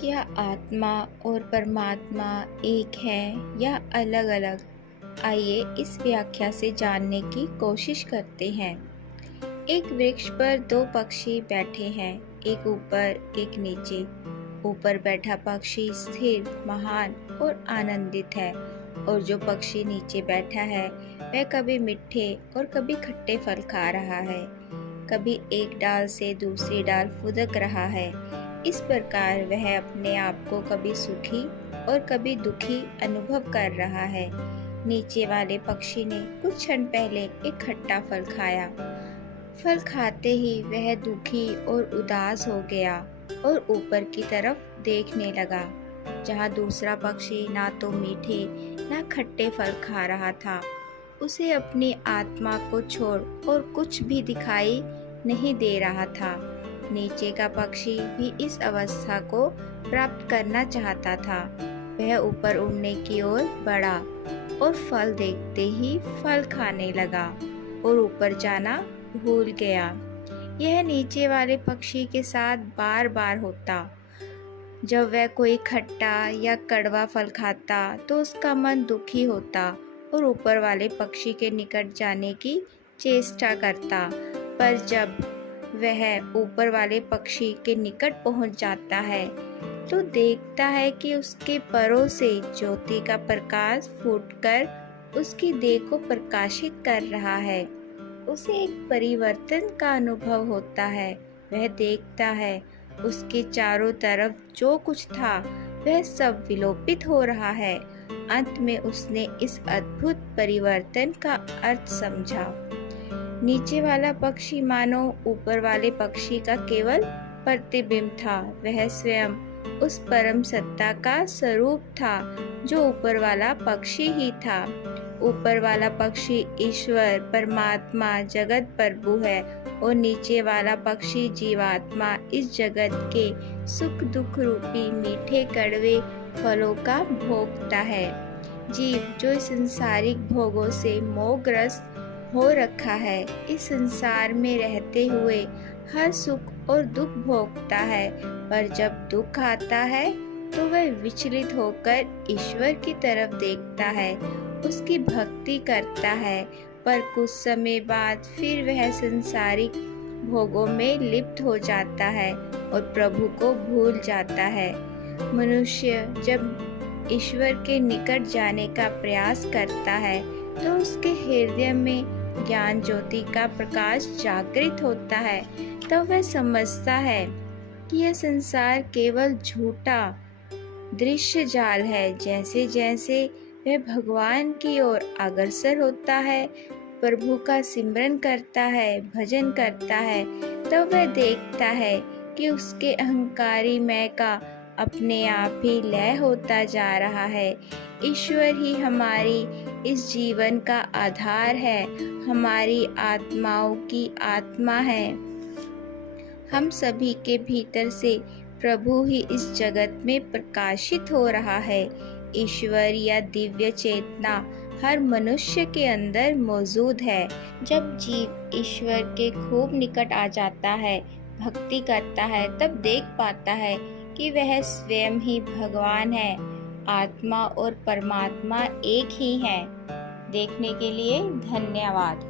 क्या आत्मा और परमात्मा एक है या अलग-अलग? आइए इस व्याख्या से जानने की कोशिश करते हैं। एक वृक्ष पर दो पक्षी बैठे हैं, एक ऊपर एक नीचे। ऊपर बैठा पक्षी स्थिर, महान और आनंदित है, और जो पक्षी नीचे बैठा है वह कभी मीठे और कभी खट्टे फल खा रहा है, कभी एक डाल से दूसरी डाल फुदक रहा है। इस प्रकार वह अपने आप को कभी सुखी और कभी दुखी अनुभव कर रहा है। नीचे वाले पक्षी ने कुछ क्षण पहले एक खट्टा फल खाया। फल खाते ही वह दुखी और उदास हो गया और ऊपर की तरफ देखने लगा, जहाँ दूसरा पक्षी ना तो मीठे ना खट्टे फल खा रहा था। उसे अपनी आत्मा को छोड़ और कुछ भी दिखाई नहीं दे रहा था। नीचे का पक्षी भी इस अवस्था को प्राप्त करना चाहता था। वह ऊपर उड़ने की ओर बढ़ा और फल देखते ही फल खाने लगा और ऊपर जाना भूल गया। यह नीचे वाले पक्षी के साथ बार बार होता। जब वह कोई खट्टा या कड़वा फल खाता तो उसका मन दुखी होता और ऊपर वाले पक्षी के निकट जाने की चेष्टा करता। पर जब वह ऊपर वाले पक्षी के निकट पहुंच जाता है तो देखता है कि उसके परों से ज्योति का प्रकाश फूटकर उसकी देह को प्रकाशित कर रहा है। उसे एक परिवर्तन का अनुभव होता है। वह देखता है उसके चारों तरफ जो कुछ था वह सब विलोपित हो रहा है। अंत में उसने इस अद्भुत परिवर्तन का अर्थ समझा। नीचे वाला पक्षी मानो ऊपर वाले पक्षी का केवल प्रतिबिंब था। वह स्वयं उस परम सत्ता का स्वरूप था जो ऊपर वाला पक्षी ही था। ऊपर वाला पक्षी ईश्वर परमात्मा जगत प्रभु है और नीचे वाला पक्षी जीवात्मा इस जगत के सुख दुख रूपी मीठे कड़वे फलों का भोगता है। जीव जो इस संसारिक भोगों से मोहग्रस्त हो रखा है, इस संसार में रहते हुए हर सुख और दुख भोगता है, पर जब दुख आता है तो वह विचलित होकर ईश्वर की तरफ देखता है, उसकी भक्ति करता है। पर कुछ समय बाद फिर वह संसारिक भोगों में लिप्त हो जाता है और प्रभु को भूल जाता है। मनुष्य जब ईश्वर के निकट जाने का प्रयास करता है तो उसके हृदय में ज्ञान ज्योति का प्रकाश जागृत होता है। तब वह समझता है कि यह संसार केवल झूठा दृश्य जाल है। जैसे जैसे वह भगवान की ओर अग्रसर होता है, प्रभु का सिमरन करता है, भजन करता है, तब वह देखता है कि उसके अहंकारी मैं का अपने आप ही लय होता जा रहा है। ईश्वर ही हमारी इस जीवन का आधार है, हमारी आत्माओं की आत्मा है। हम सभी के भीतर से प्रभु ही इस जगत में प्रकाशित हो रहा है। ईश्वर या दिव्य चेतना हर मनुष्य के अंदर मौजूद है। जब जीव ईश्वर के खूब निकट आ जाता है, भक्ति करता है, तब देख पाता है कि वह स्वयं ही भगवान है। आत्मा और परमात्मा एक ही हैं। देखने के लिए धन्यवाद।